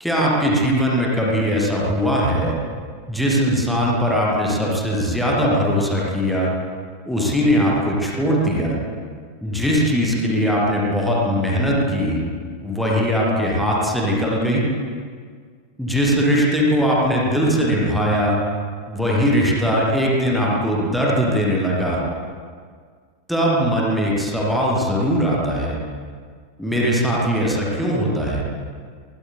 क्या आपके जीवन में कभी ऐसा हुआ है जिस इंसान पर आपने सबसे ज्यादा भरोसा किया उसी ने आपको छोड़ दिया? जिस चीज के लिए आपने बहुत मेहनत की वही आपके हाथ से निकल गई। जिस रिश्ते को आपने दिल से निभाया वही रिश्ता एक दिन आपको दर्द देने लगा। तब मन में एक सवाल जरूर आता है, मेरे साथ ही ऐसा क्यों होता है?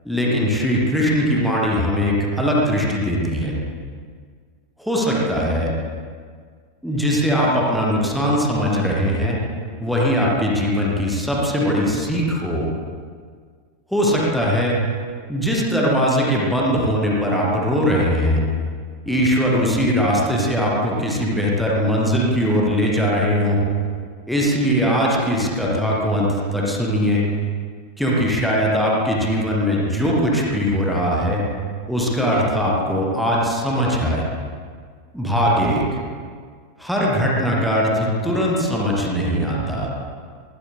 लेकिन श्री कृष्ण की वाणी हमें एक अलग दृष्टि देती है। हो सकता है जिसे आप अपना नुकसान समझ रहे हैं वही आपके जीवन की सबसे बड़ी सीख हो सकता है जिस दरवाजे के बंद होने पर आप रो रहे हैं ईश्वर उसी रास्ते से आपको किसी बेहतर मंजिल की ओर ले जा रहे हों। इसलिए आज की इस कथा को अंत तक सुनिए, क्योंकि शायद आपके जीवन में जो कुछ भी हो रहा है उसका अर्थ आपको आज समझ आए। भाग एक। हर घटना का अर्थ तुरंत समझ नहीं आता।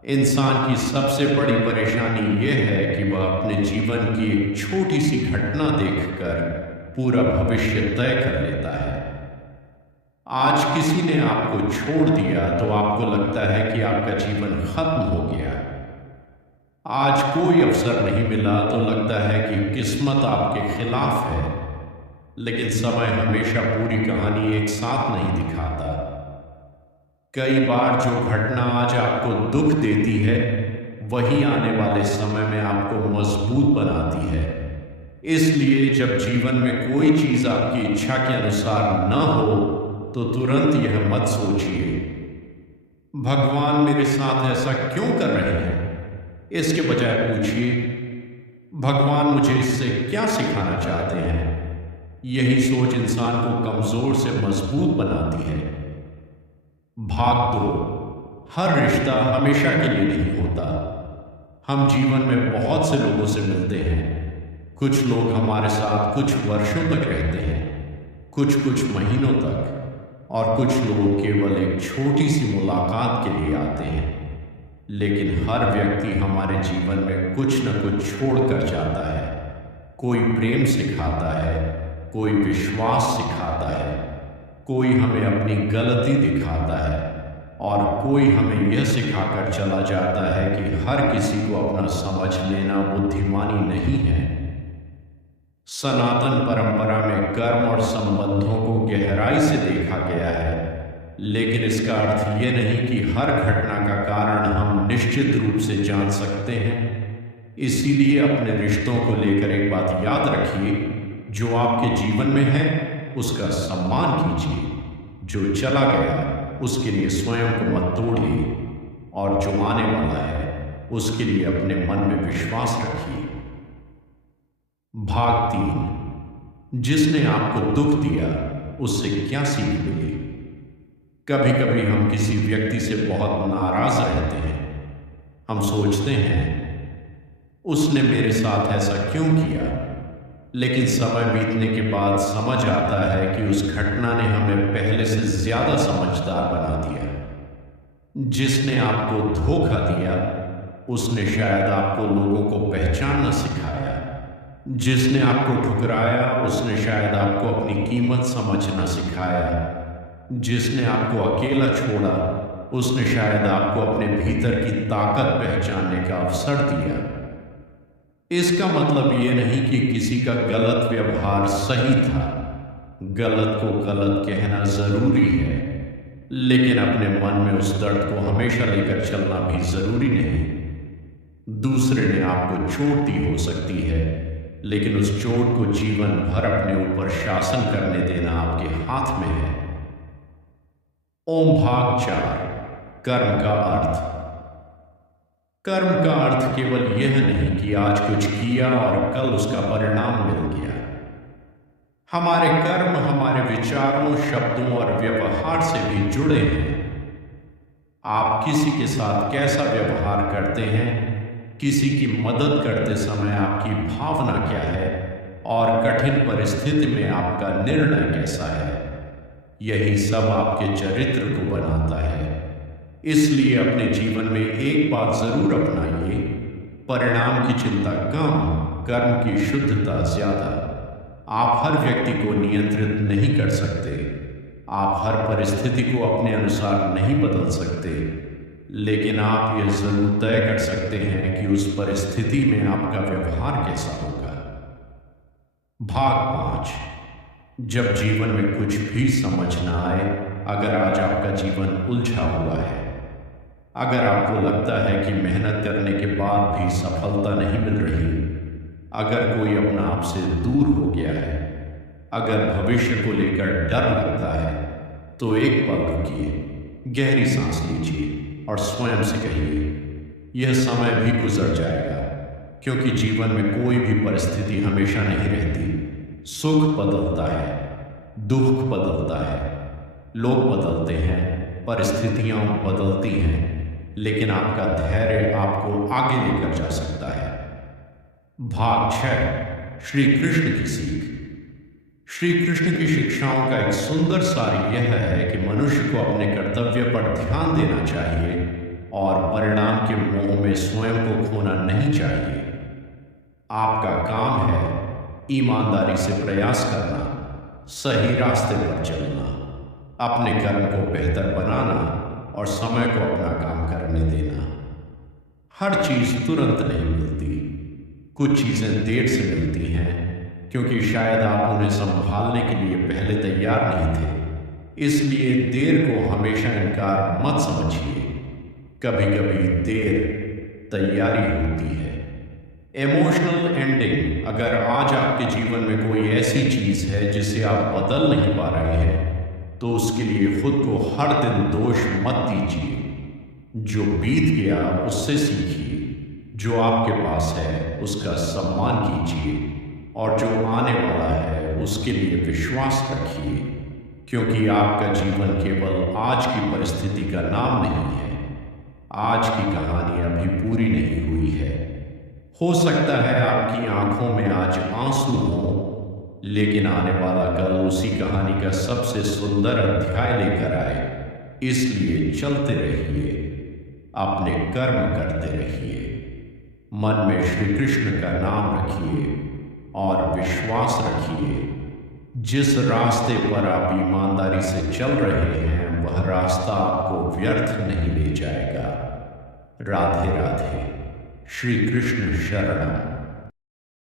इंसान की सबसे बड़ी परेशानी यह है कि वह अपने जीवन की एक छोटी सी घटना देखकर पूरा भविष्य तय कर लेता है। आज किसी ने आपको छोड़ दिया तो आपको लगता है कि आपका जीवन खत्म हो गया। आज कोई अवसर नहीं मिला तो लगता है कि किस्मत आपके खिलाफ है। लेकिन समय हमेशा पूरी कहानी एक साथ नहीं दिखाता। कई बार जो घटना आज आपको दुख देती है वही आने वाले समय में आपको मजबूत बनाती है। इसलिए जब जीवन में कोई चीज आपकी इच्छा के अनुसार न हो तो तुरंत यह मत सोचिए, भगवान मेरे साथ ऐसा क्यों कर रहे हैं। इसके बजाय पूछिए, भगवान मुझे इससे क्या सिखाना चाहते हैं। यही सोच इंसान को कमजोर से मजबूत बनाती है। भाग दो। हर रिश्ता हमेशा के लिए नहीं होता। हम जीवन में बहुत से लोगों से मिलते हैं। कुछ लोग हमारे साथ कुछ वर्षों तक रहते हैं, कुछ महीनों तक, और कुछ लोग केवल एक छोटी सी मुलाकात के लिए आते हैं। लेकिन हर व्यक्ति हमारे जीवन में कुछ न कुछ छोड़ कर जाता है। कोई प्रेम सिखाता है, कोई विश्वास सिखाता है, कोई हमें अपनी गलती दिखाता है, और कोई हमें यह सिखाकर चला जाता है कि हर किसी को अपना समझ लेना बुद्धिमानी नहीं है। सनातन परंपरा में कर्म और संबंधों को गहराई से देखा गया है, लेकिन इसका अर्थ ये नहीं कि हर घटना का कारण हम निश्चित रूप से जान सकते हैं। इसीलिए अपने रिश्तों को लेकर एक बात याद रखिए, जो आपके जीवन में है उसका सम्मान कीजिए। जो चला गया उसके लिए स्वयं को मत तोड़िए, और जो आने वाला है उसके लिए अपने मन में विश्वास रखिए। भाग 3। जिसने आपको दुख दिया उससे क्या सीख मिली। कभी कभी हम किसी व्यक्ति से बहुत नाराज रहते हैं। हम सोचते हैं उसने मेरे साथ ऐसा क्यों किया, लेकिन समय बीतने के बाद समझ आता है कि उस घटना ने हमें पहले से ज्यादा समझदार बना दिया। जिसने आपको धोखा दिया उसने शायद आपको लोगों को पहचानना सिखाया। जिसने आपको ठुकराया उसने शायद आपको अपनी कीमत समझना सिखाया। जिसने आपको अकेला छोड़ा उसने शायद आपको अपने भीतर की ताकत पहचानने का अवसर दिया। इसका मतलब ये नहीं कि किसी का गलत व्यवहार सही था। गलत को गलत कहना जरूरी है, लेकिन अपने मन में उस दर्द को हमेशा लेकर चलना भी जरूरी नहीं। दूसरे ने आपको चोट दी हो सकती है, लेकिन उस चोट को जीवन भर अपने ऊपर शासन करने देना आपके हाथ में है। ओम। भाग 4। कर्म का अर्थ। कर्म का अर्थ केवल यह नहीं कि आज कुछ किया और कल उसका परिणाम मिल गया। हमारे कर्म हमारे विचारों, शब्दों और व्यवहार से भी जुड़े हैं। आप किसी के साथ कैसा व्यवहार करते हैं, किसी की मदद करते समय आपकी भावना क्या है, और कठिन परिस्थिति में आपका निर्णय कैसा है, यही सब आपके चरित्र को बनाता है। इसलिए अपने जीवन में एक बात जरूर अपनाइए, परिणाम की चिंता कम, कर्म की शुद्धता ज्यादा। आप हर व्यक्ति को नियंत्रित नहीं कर सकते, आप हर परिस्थिति को अपने अनुसार नहीं बदल सकते, लेकिन आप यह जरूर तय कर सकते हैं कि उस परिस्थिति में आपका व्यवहार कैसा होगा। भाग 5। जब जीवन में कुछ भी समझ ना आए, अगर आज आपका जीवन उलझा हुआ है, अगर आपको लगता है कि मेहनत करने के बाद भी सफलता नहीं मिल रही, अगर कोई अपना आप से दूर हो गया है, अगर भविष्य को लेकर डर लगता है, तो एक पल रुकिए, गहरी सांस लीजिए और स्वयं से कहिए, यह समय भी गुजर जाएगा। क्योंकि जीवन में कोई भी परिस्थिति हमेशा नहीं रहती। सुख बदलता है, दुख बदलता है, लोग बदलते हैं, परिस्थितियां बदलती हैं, लेकिन आपका धैर्य आपको आगे लेकर जा सकता है। भाग 6। श्री कृष्ण की सीख। श्री कृष्ण की शिक्षाओं का एक सुंदर सार यह है कि मनुष्य को अपने कर्तव्य पर ध्यान देना चाहिए और परिणाम के मोह में स्वयं को खोना नहीं चाहिए। आपका काम है ईमानदारी से प्रयास करना, सही रास्ते पर चलना, अपने कर्म को बेहतर बनाना और समय को अपना काम करने देना। हर चीज तुरंत नहीं मिलती, कुछ चीजें देर से मिलती हैं, क्योंकि शायद आप उन्हें संभालने के लिए पहले तैयार नहीं थे। इसलिए देर को हमेशा इनकार मत समझिए, कभी कभी देर तैयारी होती है। Emotional ending. अगर आज आपके जीवन में कोई ऐसी चीज है जिसे आप बदल नहीं पा रहे हैं, तो उसके लिए खुद को हर दिन दोष मत दीजिए। जो बीत गया उससे सीखिए, जो आपके पास है उसका सम्मान कीजिए और जो आने वाला है उसके लिए विश्वास रखिए, क्योंकि आपका जीवन केवल आज की परिस्थिति का नाम नहीं है। आज की कहानी अभी पूरी नहीं हुई है। हो सकता है आपकी आंखों में आज आंसू हों, लेकिन आने वाला कल उसी कहानी का सबसे सुंदर अध्याय लेकर आए। इसलिए चलते रहिए, अपने कर्म करते रहिए, मन में श्री कृष्ण का नाम रखिए और विश्वास रखिए, जिस रास्ते पर आप ईमानदारी से चल रहे हैं वह रास्ता आपको व्यर्थ नहीं ले जाएगा। राधे राधे। श्री कृष्ण शरणम।